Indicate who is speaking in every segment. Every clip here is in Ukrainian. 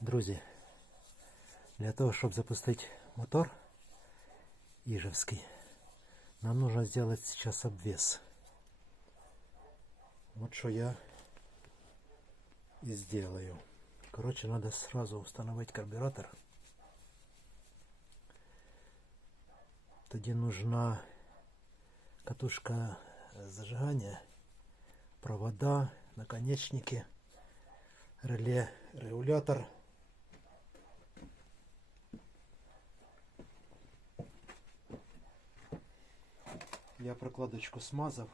Speaker 1: Друзі, для того, щоб запустити мотор Ижевский, нам нужно сделать сейчас обвес. Вот что я и сделаю. Короче, надо сразу установить карбюратор. Тоді нужна катушка зажигания, провода, наконечники, реле, регулятор. Я прокладочку смазав.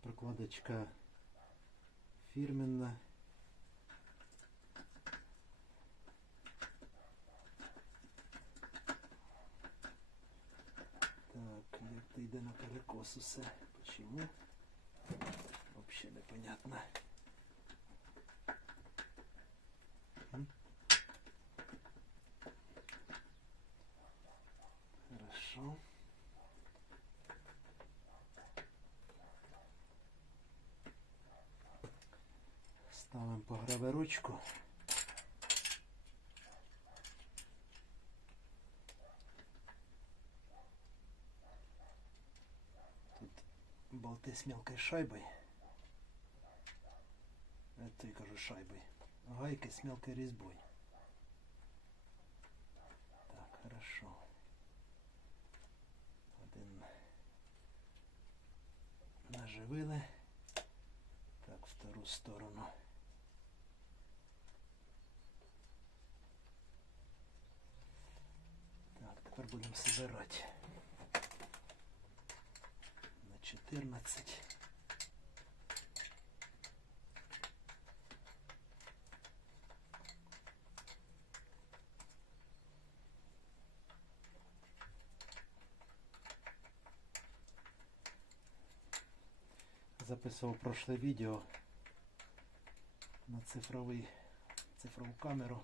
Speaker 1: Прокладочка фірменна. Так, як то йде на перекос усе. Почему? Вообще непонятно. Ставимо по граверучку. Тут болты с мелкой шайбой. Это я кажу шайбой. Гайки с мелкой резьбой. Так, хорошо. Один наживили. Так, втору сторону. Так, тепер будемо собирати. На 14. Записував прошле відео на цифровий, цифрову камеру.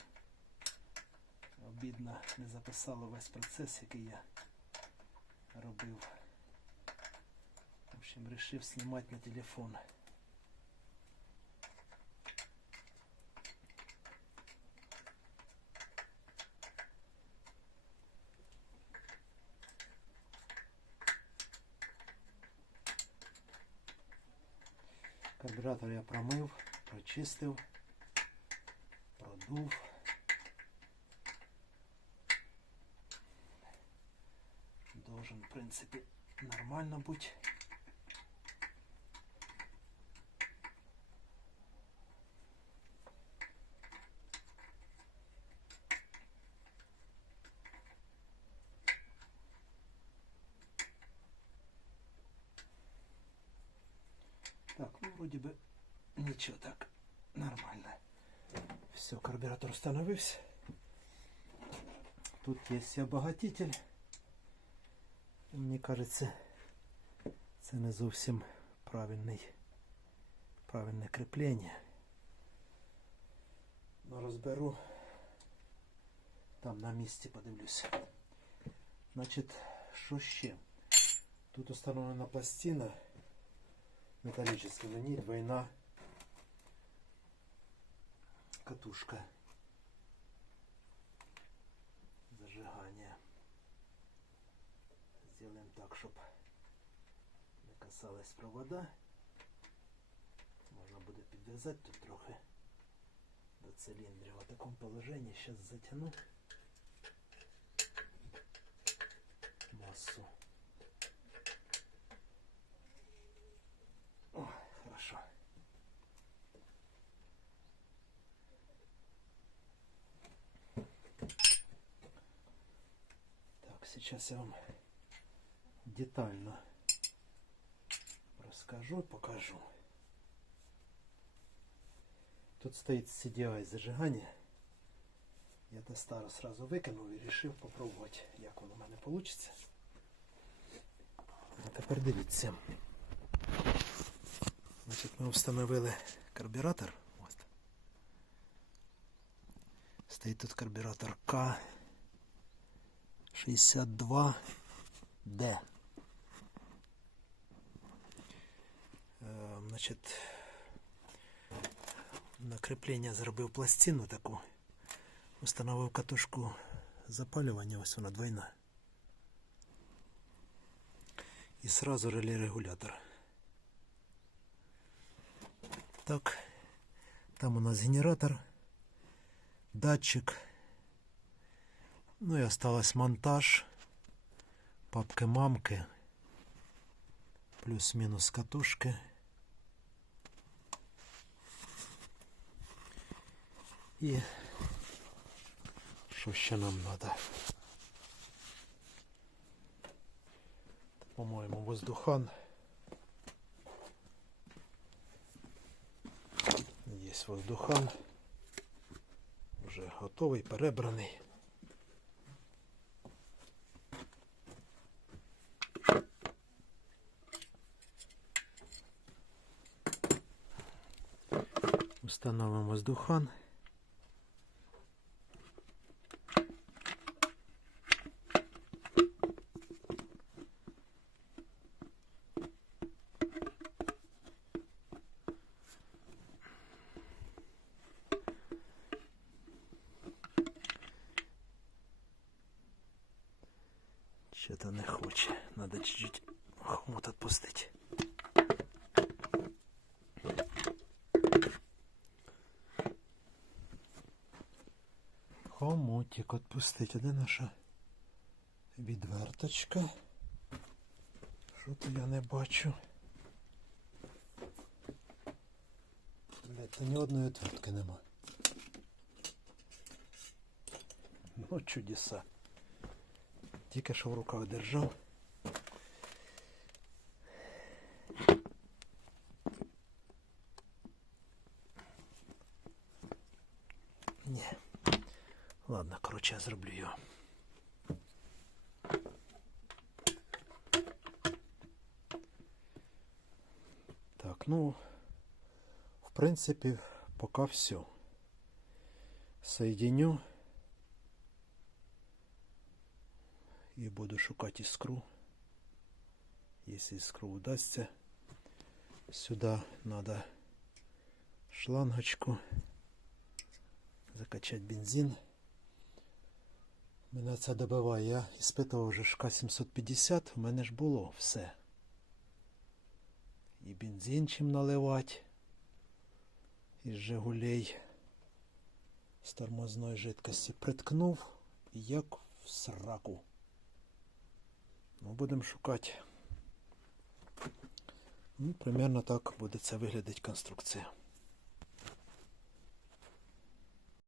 Speaker 1: Обідно не записало весь процес, який я робив. В общем, вирішив знімати на телефон. Карбюратор я промив, прочистив, продув. принципе, нормально будь. Так, ну вроде бы ничего, так нормально. Все, карбюратор встановився. Тут есть обогатитель. Мені кажеться, це не зовсім правильний, правильне кріплення. Ну, розберу. Там на місці подивлюся. Значить, що ще? Тут установлена пластина металлическая, на ней двойна катушка зажигания. Сделаем так, чтобы не касалась провода. Можно будет підв'язати тут трохи до циліндрів. В такому положении сейчас затяну массу. О, хорошо. Так, сейчас я вам детально расскажу и покажу. Тут стоит CDI зажигание. Я до старо сразу викинув і вирішив попробувати, як воно в мене вийде. А тепер дивіться. Значить, ми встановили карбюратор. Ось. Стоїть тут карбюратор К62D. значить, На кріплення зробив пластину таку. Установив катушку запалювання, ось вона двойна. І сразу реле регулятор. Так, там у нас генератор, датчик. Ну і осталось монтаж, папки-мамки, плюс-мінус катушки. І що ще нам треба? По-моєму, воздухан. Є воздухан. Вже готовий, перебраний. Установимо воздухан. Что-то не хоче. Надо чуть-чуть хомут отпустить. Хомутик отпустить. А де наша відверточка? Що то я не бачу? Та ні одної отвертки нема. Ну, чудеса. Тільки що в руках держав. Ні. Ладно, коротше, я зроблю його. Так, ну, в принципі, поки все. Соединю. І буду шукати іскру. Якщо іскру удасться, сюди треба шлангочку, закачати бензин. Мене це добиває. Я іспитував вже шка 750, у мене ж було все. І бензин чим наливати, із Жигулей з тормозної жидкості приткнув як в сраку. Ну, будемо шукати. Ну, примерно так буде це виглядати конструкція.